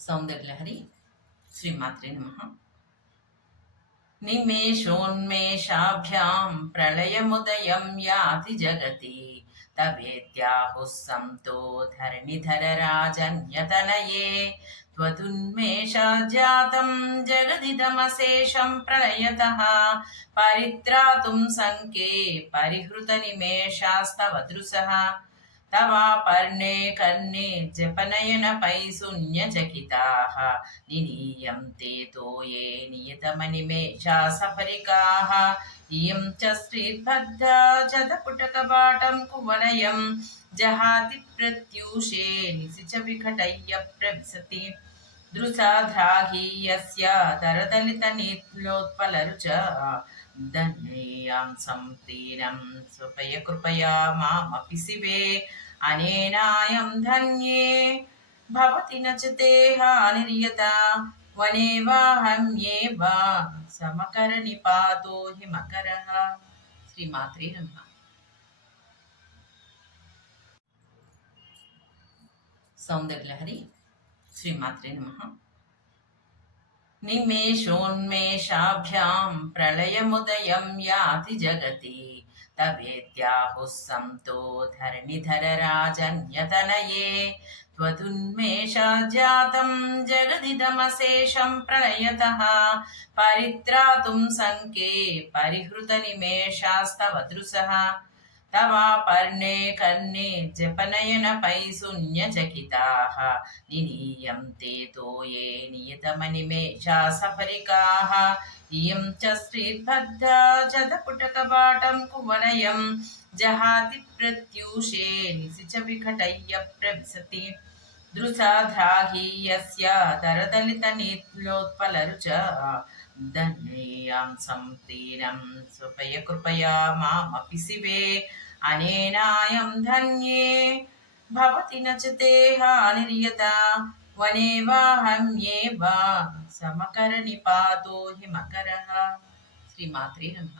సౌందర్యలహరి శ్రీమాత్రే నమః. నిమేషోన్మేషాభ్యాం ప్రళయముదయం యాతి జగతి తవేద్యాహుః సంతో ధరణిధరరాజన్యతనయే త్వదున్మేషాజ్జాతం జగదిదమశేషం ప్రళయతః పరిత్రాతుం సంకే పరిహృతనిమేషాస్తవ దృశః తవాపర్ణే కర్ణే జపనయనపై శూన్యచకితాః నినీయంతే తోయే నియతమనిమేషా సఫరికాః ఇయం చ శ్రీర్బద్ధా జతపుటకబాటం కువలయం జహాతి ప్రత్యూషే నిశిచ వికటయ్య ప్రవిశతి దృశాధ్రాఘీయస్య దరదలితనీలోత్పలరుచ ధన్యేయాం సంతీనం స్వపయ కృపయా మామపి శివే అనేనాయం ధన్యే భవతి నచతే హానిర్యత వనేవాహమ్యేవ సమకర నిపాతో హిమకరః. శ్రీమాత్రే నమః. సౌందర్యలహరి శ్రీమాత్రే నమః. నిమేషోన్మేషాభ్యాం ప్రళయముదయం యాతి జగతి తవేద్యాహుః సంతో ధరణిధరరాజన్యతనయే త్వదున్మేషాజ్జాతం జగదిదమశేషం ప్రళయతః పరిత్రాతుం సంకే పరిహృతనిమేషాస్తవ దృశః తవాపర్ణే కర్ణే జపనయనపై శూన్యచకితాః నినీయంతే తోయే నియతమనిమేషా సఫరికాః ఇయం చ శ్రీర్బద్ధా జతపుటకబాటం కువలయం జహాతి ప్రత్యూషే నిశిచ వికటయ్య ప్రవిశతి దృశాధ్రాఘీయస్య దరదలితనీలోత్పలరుచ ధన్యేయాం సంతీనం స్వపయ కృపయా మామపి శివే అనేనాయం ధన్యే భవతి నచతే హానిర్యత వనేవాహమ్యేవ సమకర నిపాతో హిమకరః. శ్రీమాత్రే నమః.